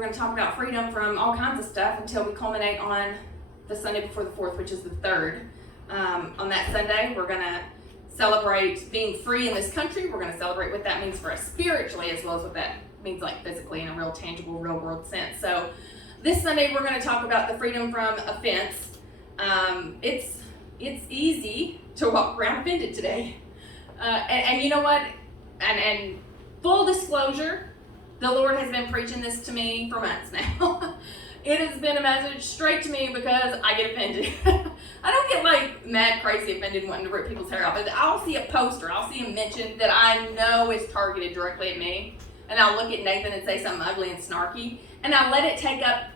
we're going to talk about freedom from all kinds of stuff until we culminate on the Sunday before the 4th, which is the 3rd. On that Sunday, we're going to celebrate being free in this country. We're going to celebrate what that means for us spiritually, as well as what that means like physically in a real tangible, real world sense. So this Sunday, we're going to talk about the freedom from offense. It's easy to walk around offended today. And you know what? And full disclosure, the Lord has been preaching this to me for months now. It has been a message straight to me because I get offended. I don't get like mad, crazy offended wanting to rip people's hair out, but I'll see a post or I'll see a mention that I know is targeted directly at me, and I'll look at Nathan and say something ugly and snarky, and I'll let it take up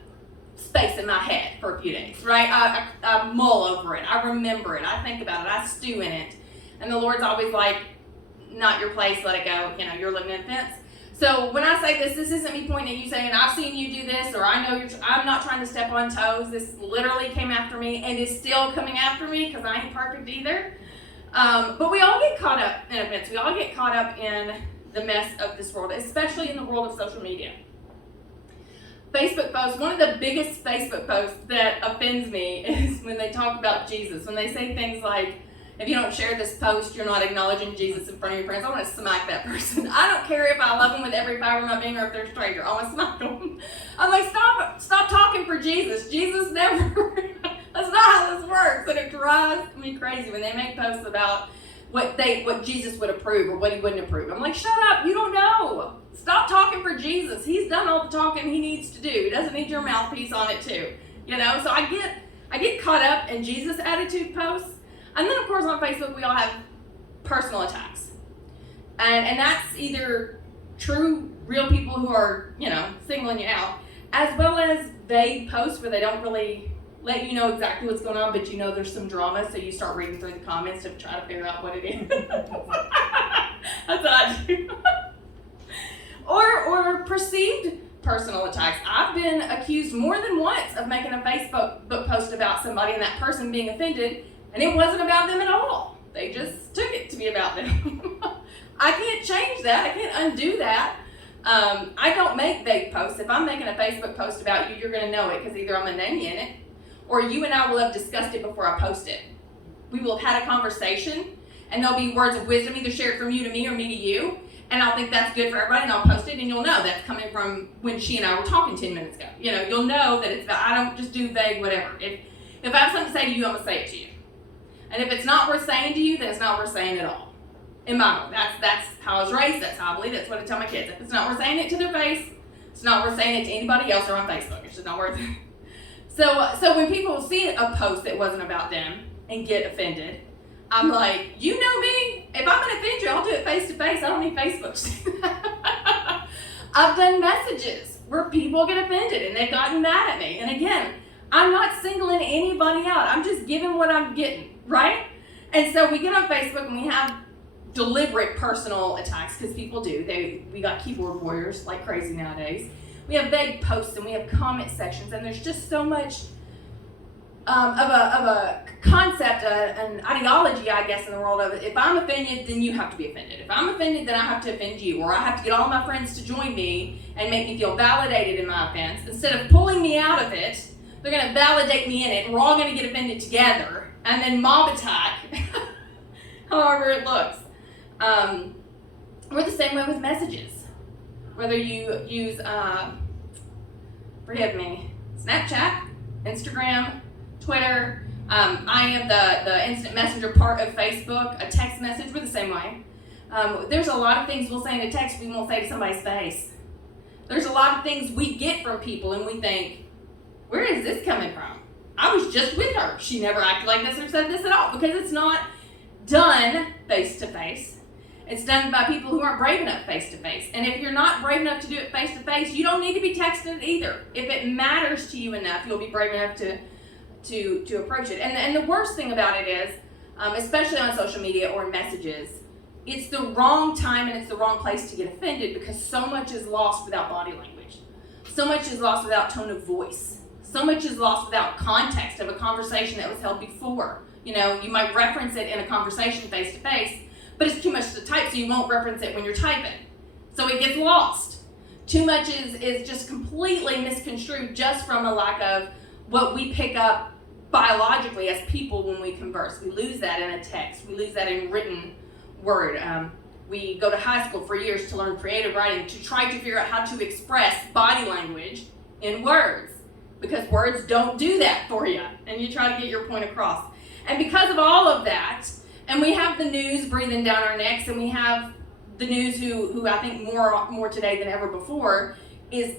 space in my head for a few days, right? I mull over it. I remember it. I think about it. I stew in it. And the Lord's always like, not your place, let it go. You know, you're living in offense. So when I say this isn't me pointing at you saying, I've seen you do this, or I know I'm not trying to step on toes. This literally came after me and is still coming after me because I ain't perfect either. But we all get caught up in offense. We all get caught up in the mess of this world, especially in the world of social media. Facebook posts, one of the biggest Facebook posts that offends me is when they talk about Jesus. When they say things like, if you don't share this post, you're not acknowledging Jesus in front of your friends. I want to smack that person. I don't care if I love them with every fiber of my being or if they're a stranger. I want to smack them. I'm like, stop talking for Jesus. Jesus never, that's not how this works. And it drives me crazy when they make posts about what Jesus would approve or what he wouldn't approve. I'm like, shut up, you don't know. Stop talking for Jesus. He's done all the talking he needs to do. He doesn't need your mouthpiece on it too. You know, so I get caught up in Jesus attitude posts. And then, of course, on Facebook, we all have personal attacks. And that's either true, real people who are, you know, singling you out, as well as vague posts where they don't really let you know exactly what's going on, but you know there's some drama, so you start reading through the comments to try to figure out what it is. That's what I do. Or perceived personal attacks. I've been accused more than once of making a Facebook post about somebody and that person being offended, and it wasn't about them at all. They just took it to be about them. I can't change that. I can't undo that. I don't make vague posts. If I'm making a Facebook post about you, you're going to know it because either I'm going to name you in it, or you and I will have discussed it before I post it. We will have had a conversation, and there'll be words of wisdom either shared from you to me or me to you, and I'll think that's good for everybody, and I'll post it, and you'll know that's coming from when she and I were talking 10 minutes ago. You know, you'll know that it's about, I don't just do vague whatever. If I have something to say to you, I'm going to say it to you. And if it's not worth saying to you, then it's not worth saying at all. In my mind, that's how I was raised. That's how I believe. That's what I tell my kids. If it's not worth saying it to their face, it's not worth saying it to anybody else or on Facebook. It's just not worth it. So when people see a post that wasn't about them and get offended, I'm like, you know me. If I'm going to offend you, I'll do it face to face. I don't need Facebook to do that. I've done messages where people get offended and they've gotten mad at me. And again, I'm not singling anybody out. I'm just giving what I'm getting, right? And so we get on Facebook and we have deliberate personal attacks because people do. We got keyboard warriors like crazy nowadays. We have vague posts and we have comment sections, and there's just so much of a concept, an ideology, I guess, in the world of it. If I'm offended, then you have to be offended. If I'm offended, then I have to offend you, or I have to get all my friends to join me and make me feel validated in my offense. Instead of pulling me out of it, they're going to validate me in it, and we're all going to get offended together, and then mob attack, however it looks. We're the same way with messages. Whether you use, forgive me, Snapchat, Instagram, Twitter, I am the instant messenger part of Facebook, a text message, we're the same way. There's a lot of things we'll say in a text we won't say to somebody's face. There's a lot of things we get from people and we think, where is this coming from? I was just with her. She never acted like this or said this at all, because it's not done face to face. It's done by people who aren't brave enough face to face. And if you're not brave enough to do it face to face, you don't need to be texting it either. If it matters to you enough, you'll be brave enough to approach it. And the worst thing about it is, especially on social media or messages, it's the wrong time and it's the wrong place to get offended, because so much is lost without body language. So much is lost without tone of voice. So much is lost without context of a conversation that was held before. You know, you might reference it in a conversation face to face, but it's too much to type, so you won't reference it when you're typing. So it gets lost. Too much is just completely misconstrued just from a lack of what we pick up biologically as people when we converse. We lose that in a text. We lose that in written word. We go to high school for years to learn creative writing to try to figure out how to express body language in words, because words don't do that for you, and you try to get your point across. And because of all of that, and we have the news breathing down our necks, and we have the news who I think more today than ever before is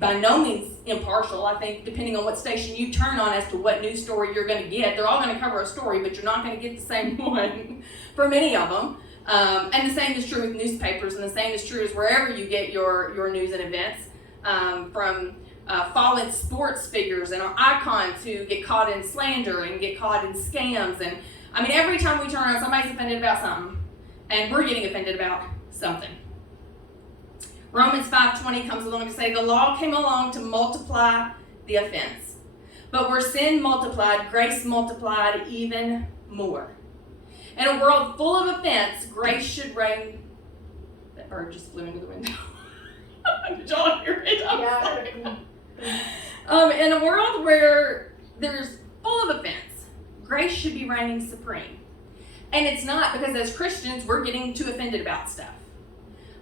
by no means impartial. I think depending on what station you turn on as to what news story you're going to get, they're all going to cover a story, but you're not going to get the same one for many of them. And the same is true with newspapers, and the same is true as wherever you get your news and events, from fallen sports figures and icons who get caught in slander and get caught in scams. And I mean, every time we turn around, somebody's offended about something, and we're getting offended about something. Romans 5:20 comes along to say, the law came along to multiply the offense. But where sin multiplied, grace multiplied even more. In a world full of offense, grace should reign. That bird just flew into the window. Did y'all hear it? In a world where there's full of offense, grace should be reigning supreme. And it's not, because as Christians, we're getting too offended about stuff.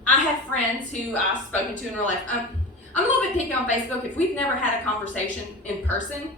I have friends who I've spoken to in real life. I'm a little bit picky on Facebook. If we've never had a conversation in person,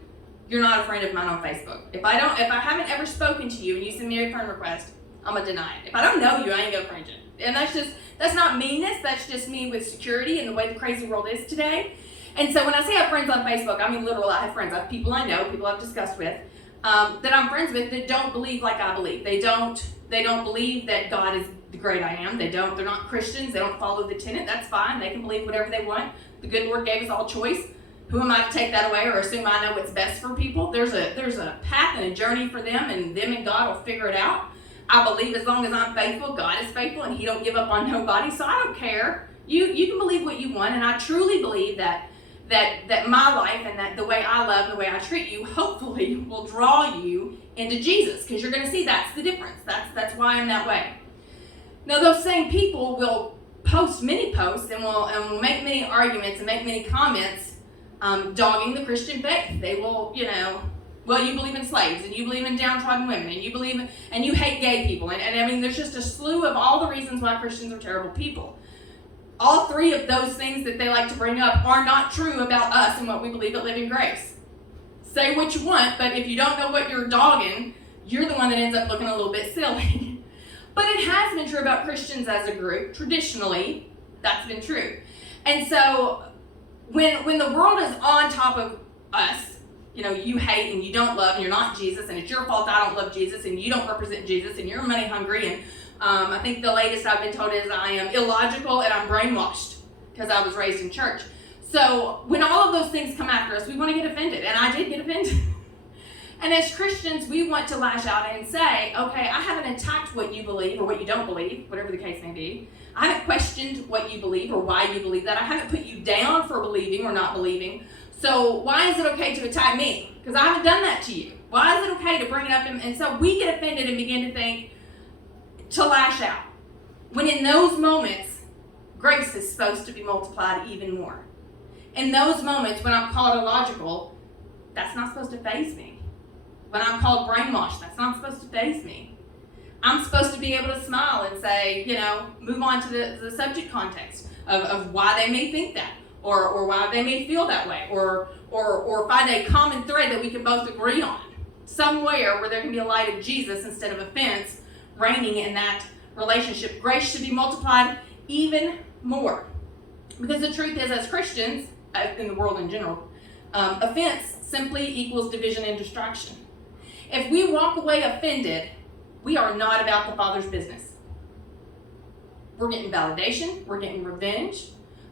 you're not a friend of mine on Facebook. If I haven't ever spoken to you and you send me a friend request, I'm gonna deny it. If I don't know you, I ain't gonna friend you. And that's not meanness, that's just me with security and the way the crazy world is today. And so when I say I have friends on Facebook, I mean literal, I have friends. I have people I know, people I've discussed with, that I'm friends with that don't believe like I believe. They don't believe that God is the great I am. They're not Christians. They don't follow the tenet. That's fine. They can believe whatever they want. The good Lord gave us all choice. Who am I to take that away or assume I know what's best for people? There's a path and a journey for them, and them and God will figure it out. I believe as long as I'm faithful, God is faithful, and He don't give up on nobody. So I don't care. You can believe what you want, and I truly believe that my life and that the way I love and the way I treat you hopefully will draw you into Jesus, because you're going to see that's the difference. That's why I'm that way. Now, those same people will post many posts and will make many arguments and make many comments dogging the Christian faith. They will, well, you believe in slaves, and you believe in downtrodden women, and you hate gay people. And I mean, there's just a slew of all the reasons why Christians are terrible people. All three of those things that they like to bring up are not true about us and what we believe at Living Grace. Say what you want, but if you don't know what you're dogging, you're the one that ends up looking a little bit silly. But it has been true about Christians as a group. Traditionally, that's been true. And so when the world is on top of us, you hate and you don't love and you're not Jesus, and it's your fault I don't love Jesus, and you don't represent Jesus, and you're money hungry, and I think the latest I've been told is I am illogical and I'm brainwashed because I was raised in church. So when all of those things come after us, we want to get offended, and I did get offended. And as Christians, we want to lash out and say, okay, I haven't attacked what you believe or what you don't believe, whatever the case may be. I haven't questioned what you believe or why you believe that. I haven't put you down for believing or not believing. So why is it okay to attack me? Because I haven't done that to you. Why is it okay to bring it up? And so we get offended and begin to think, to lash out. When in those moments, grace is supposed to be multiplied even more. In those moments when I'm called illogical, that's not supposed to faze me. When I'm called brainwashed, that's not supposed to faze me. I'm supposed to be able to smile and say, move on to the subject context of why they may think that, or why they may feel that way, or find a common thread that we can both agree on. Somewhere where there can be a light of Jesus instead of offense reigning in that relationship. Grace should be multiplied even more. Because the truth is, as Christians, in the world in general, offense simply equals division and distraction. If we walk away offended, we are not about the Father's business. We're getting validation, we're getting revenge,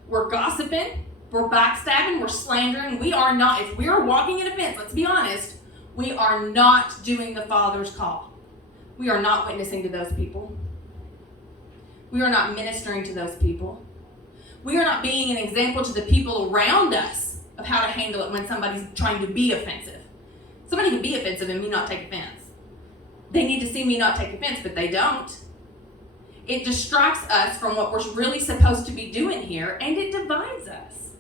we're gossiping, we're backstabbing, we're slandering. We are not, if we are walking in offense, let's be honest, we are not doing the Father's call. We are not witnessing to those people. We are not ministering to those people. We are not being an example to the people around us of how to handle it when somebody's trying to be offensive. Somebody can be offensive and me not take offense. They need to see me not take offense, but they don't. It distracts us from what we're really supposed to be doing here, and it divides us.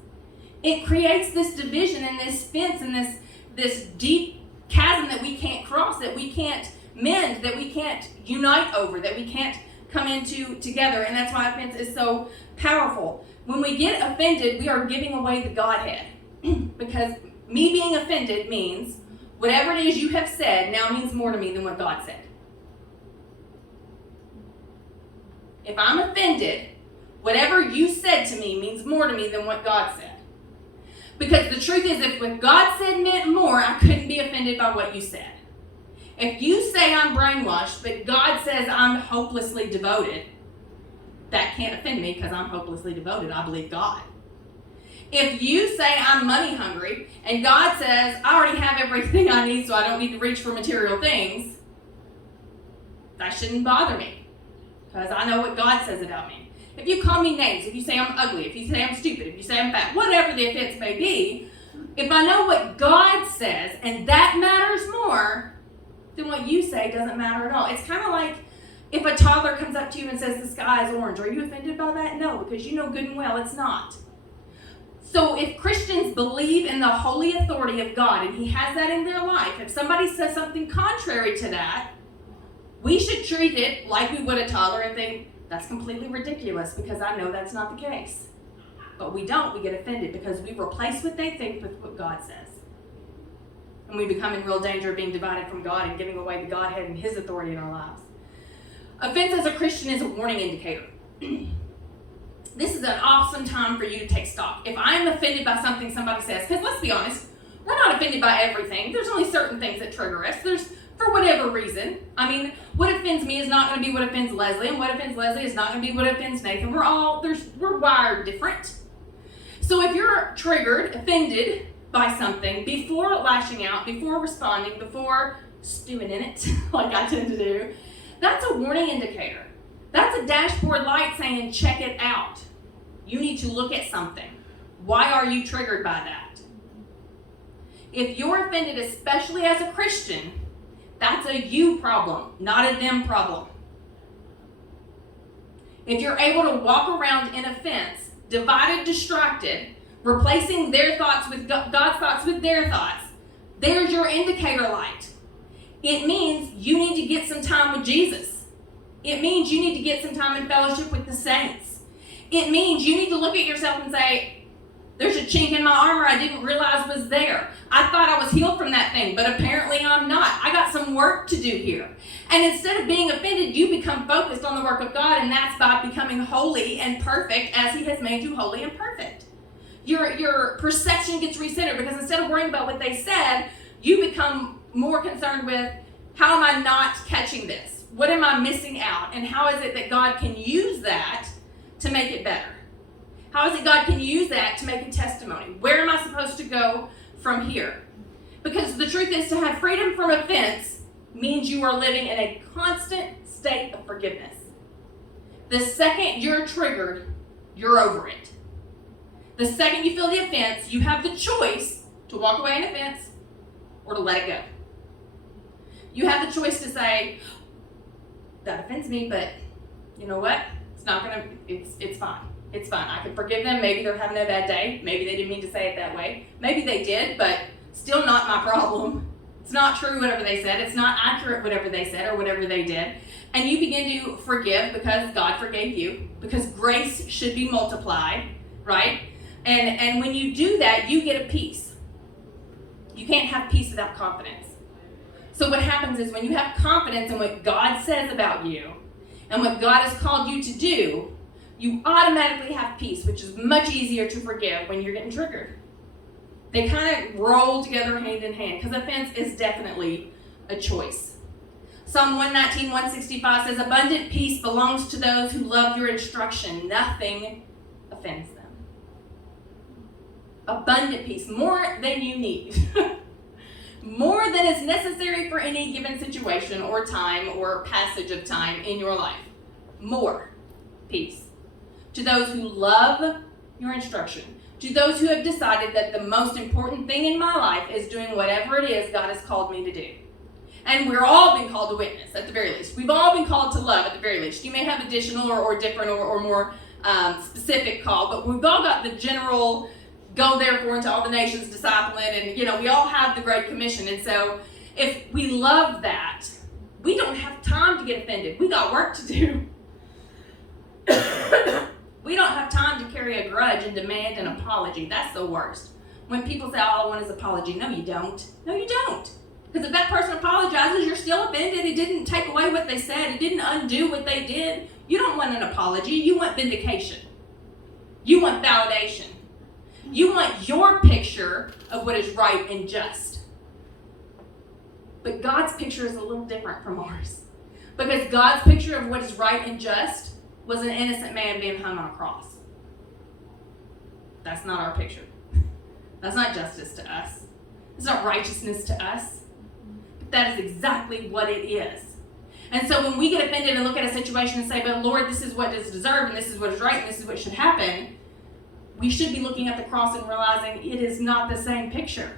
It creates this division and this fence and this deep chasm that we can't cross, that we can't mend, that we can't unite over, that we can't come into together. And that's why offense is so powerful. When we get offended, we are giving away the Godhead. Because me being offended means whatever it is you have said now means more to me than what God said. If I'm offended, whatever you said to me means more to me than what God said. Because the truth is, if what God said meant more, I couldn't be offended by what you said. If you say I'm brainwashed, but God says I'm hopelessly devoted, that can't offend me because I'm hopelessly devoted. I believe God. If you say I'm money hungry, and God says I already have everything I need so I don't need to reach for material things, that shouldn't bother me because I know what God says about me. If you call me names, if you say I'm ugly, if you say I'm stupid, if you say I'm fat, whatever the offense may be, if I know what God says and that matters more, then what you say doesn't matter at all. It's kind of like if a toddler comes up to you and says the sky is orange. Are you offended by that? No, because you know good and well it's not. So if Christians believe in the holy authority of God and He has that in their life, if somebody says something contrary to that, we should treat it like we would a toddler and think, that's completely ridiculous because I know that's not the case. But we don't. We get offended because we replace what they think with what God says. And we become in real danger of being divided from God and giving away the Godhead and His authority in our lives. Offense as a Christian is a warning indicator. This is an awesome time for you to take stock. If I'm offended by something somebody says, because let's be honest, we're not offended by everything. There's only certain things that trigger us. For whatever reason. I mean, what offends me is not going to be what offends Leslie, and what offends Leslie is not going to be what offends Nathan. We're wired different. So if you're triggered, offended by something, before lashing out, before responding, before stewing in it, like I tend to do, that's a warning indicator. That's a dashboard light saying, check it out. You need to look at something. Why are you triggered by that? If you're offended, especially as a Christian, that's a you problem, not a them problem. If you're able to walk around in offense, divided, distracted, replacing their thoughts with God's thoughts with their thoughts, there's your indicator light. It means you need to get some time with Jesus. It means you need to get some time in fellowship with the saints. It means you need to look at yourself and say, there's a chink in my armor I didn't realize was there. I thought I was healed from that thing, but apparently I'm not. I got some work to do here. And instead of being offended, you become focused on the work of God, and that's by becoming holy and perfect as He has made you holy and perfect. Your perception gets recentered because instead of worrying about what they said, you become more concerned with, how am I not catching this? What am I missing out? And how is it that God can use that to make it better? How is it God can use that to make a testimony? Where am I supposed to go from here? Because the truth is, to have freedom from offense means you are living in a constant state of forgiveness. The second you're triggered, you're over it. The second you feel the offense, you have the choice to walk away in offense or to let it go. You have the choice to say, that offends me, but you know what? It's fine. It's fine. I can forgive them. Maybe they're having a bad day. Maybe they didn't mean to say it that way. Maybe they did, but still not my problem. It's not true whatever they said. It's not accurate whatever they said or whatever they did. And you begin to forgive because God forgave you, because grace should be multiplied, right? And when you do that, you get a peace. You can't have peace without confidence. So what happens is when you have confidence in what God says about you and what God has called you to do, you automatically have peace, which is much easier to forgive when you're getting triggered. They kind of roll together hand in hand because offense is definitely a choice. Psalm 119, 165 says, abundant peace belongs to those who love your instruction. Nothing offends them. Abundant peace, more than you need. More than is necessary for any given situation or time or passage of time in your life. More peace. To those who love your instruction. To those who have decided that the most important thing in my life is doing whatever it is God has called me to do. And we're all been called to witness, at the very least. We've all been called to love, at the very least. You may have additional or different or more specific call, but we've all got the general go therefore into all the nations, discipling, and we all have the Great Commission. And so if we love that, we don't have time to get offended. We got work to do. We don't have time to carry a grudge and demand an apology. That's the worst. When people say, all I want is apology. No, you don't. No, you don't. Because if that person apologizes, you're still offended. It didn't take away what they said. It didn't undo what they did. You don't want an apology. You want vindication. You want validation. You want your picture of what is right and just. But God's picture is a little different from ours. Because God's picture of what is right and just was an innocent man being hung on a cross. That's not our picture. That's not justice to us. It's not righteousness to us. But that is exactly what it is. And so when we get offended and look at a situation and say, but Lord, this is what is deserved, and this is what is right, and this is what should happen, we should be looking at the cross and realizing it is not the same picture.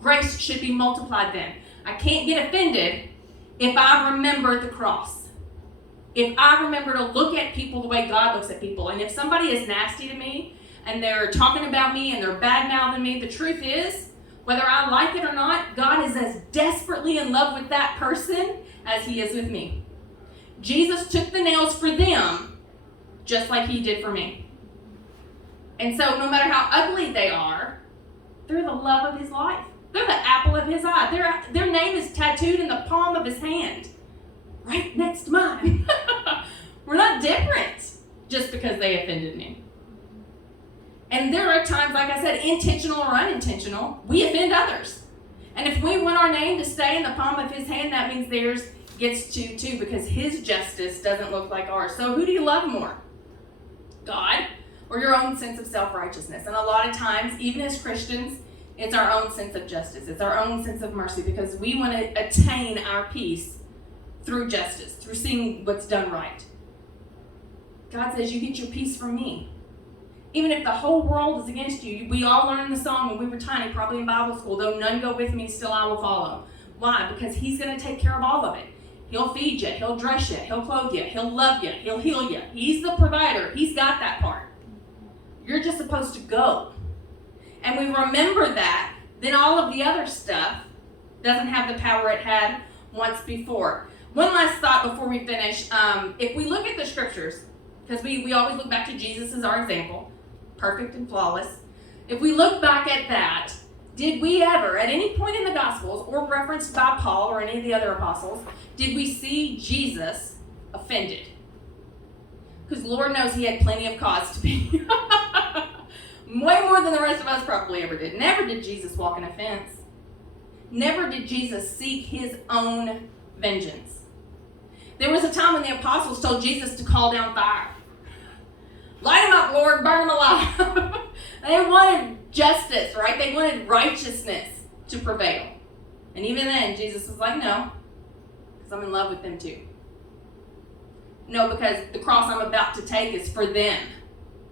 Grace should be multiplied then. I can't get offended if I remember the cross. If I remember to look at people the way God looks at people. And if somebody is nasty to me, and they're talking about me, and they're bad-mouthing me, the truth is, whether I like it or not, God is as desperately in love with that person as he is with me. Jesus took the nails for them just like he did for me. And so no matter how ugly they are, they're the love of his life. They're the apple of his eye. Their name is tattooed in the palm of his hand, right next to mine. We're not different just because they offended me. And there are times, like I said, intentional or unintentional, we offend others. And if we want our name to stay in the palm of his hand, that means theirs gets to too, because his justice doesn't look like ours. So who do you love more? God or your own sense of self-righteousness? And a lot of times, even as Christians, it's our own sense of justice. It's our own sense of mercy, because we want to attain our peace through justice, through seeing what's done right. God says, you get your peace from me. Even if the whole world is against you, we all learned the song when we were tiny, probably in Bible school, though none go with me, still I will follow. Why? Because he's going to take care of all of it. He'll feed you, he'll dress you, he'll clothe you, he'll love you, he'll heal you. He's the provider. He's got that part. You're just supposed to go. And we remember that, then all of the other stuff doesn't have the power it had once before. One last thought before we finish. If we look at the scriptures, because we always look back to Jesus as our example, perfect and flawless. If we look back at that, did we ever, at any point in the Gospels, or referenced by Paul or any of the other apostles, did we see Jesus offended? Because Lord knows he had plenty of cause to be. Way more than the rest of us probably ever did. Never did Jesus walk in offense. Never did Jesus seek his own vengeance. There was a time when the apostles told Jesus to call down fire. Light them up, Lord, burn them alive. They wanted justice, right? They wanted righteousness to prevail. And even then, Jesus was like, no, because I'm in love with them too. No, because the cross I'm about to take is for them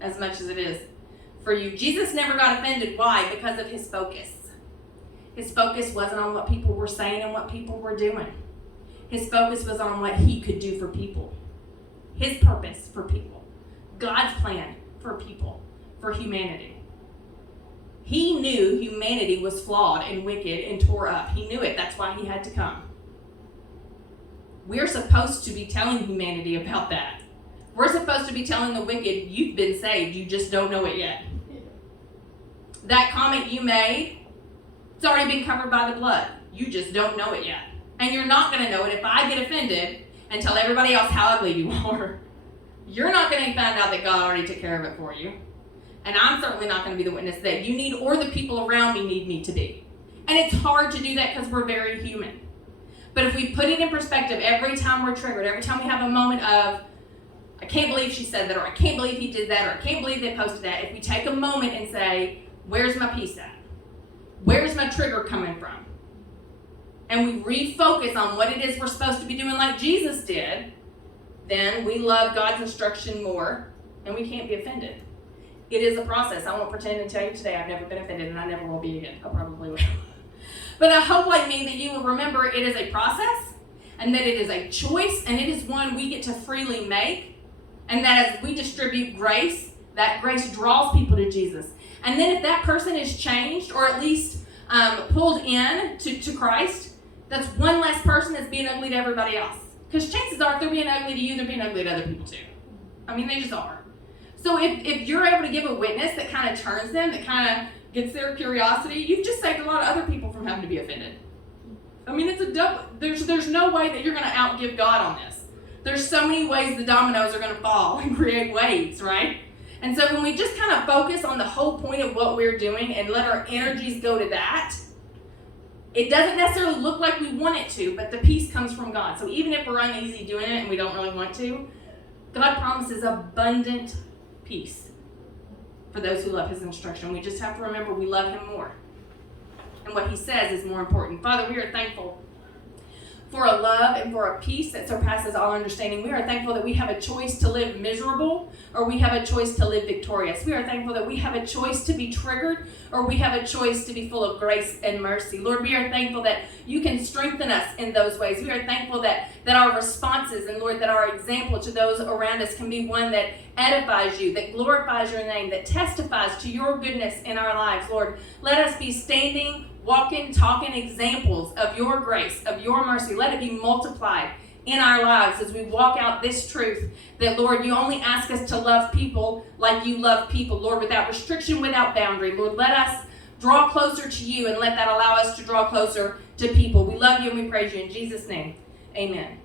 as much as it is for you. Jesus never got offended. Why? Because of his focus. His focus wasn't on what people were saying and what people were doing. His focus was on what he could do for people. His purpose for people. God's plan for people, for humanity. He knew humanity was flawed and wicked and tore up. He knew it. That's why he had to come. We're supposed to be telling humanity about that. We're supposed to be telling the wicked, you've been saved, you just don't know it yet. That comment you made, it's already been covered by the blood. You just don't know it yet. And you're not going to know it if I get offended and tell everybody else how ugly you are. You're not going to find out that God already took care of it for you. And I'm certainly not going to be the witness that you need or the people around me need me to be. And it's hard to do that because we're very human. But if we put it in perspective, every time we're triggered, every time we have a moment of, I can't believe she said that, or I can't believe he did that, or I can't believe they posted that, if we take a moment and say, where's my peace at? Where's my trigger coming from? And we refocus on what it is we're supposed to be doing like Jesus did, then we love God's instruction more, and we can't be offended. It is a process. I won't pretend and tell you today I've never been offended, and I never will be again. I probably will. But I hope, like me, that you will remember it is a process, and that it is a choice, and it is one we get to freely make, and that as we distribute grace, that grace draws people to Jesus. And then if that person is changed, or at least pulled in to Christ, that's one less person that's being ugly to everybody else. Because chances are, if they're being ugly to you, they're being ugly to other people too. I mean, they just are. So if you're able to give a witness that kind of turns them, that kind of gets their curiosity, you've just saved a lot of other people from having to be offended. I mean, it's a double. There's no way that you're going to outgive God on this. There's so many ways the dominoes are going to fall and create waves, right? And so when we just kind of focus on the whole point of what we're doing and let our energies go to that, it doesn't necessarily look like we want it to, but the peace comes from God. So even if we're uneasy doing it and we don't really want to, God promises abundant peace for those who love his instruction. We just have to remember we love him more. And what he says is more important. Father, we are thankful for a love and for a peace that surpasses all understanding. We are thankful that we have a choice to live miserable, or we have a choice to live victorious. We are thankful that we have a choice to be triggered, or we have a choice to be full of grace and mercy. Lord, we are thankful that you can strengthen us in those ways. We are thankful that our responses, and Lord, that our example to those around us can be one that edifies you, that glorifies your name, that testifies to your goodness in our lives. Lord, let us be standing, walking, talking examples of your grace, of your mercy. Let it be multiplied in our lives as we walk out this truth that, Lord, you only ask us to love people like you love people, Lord, without restriction, without boundary. Lord, let us draw closer to you and let that allow us to draw closer to people. We love you and we praise you in Jesus' name. Amen.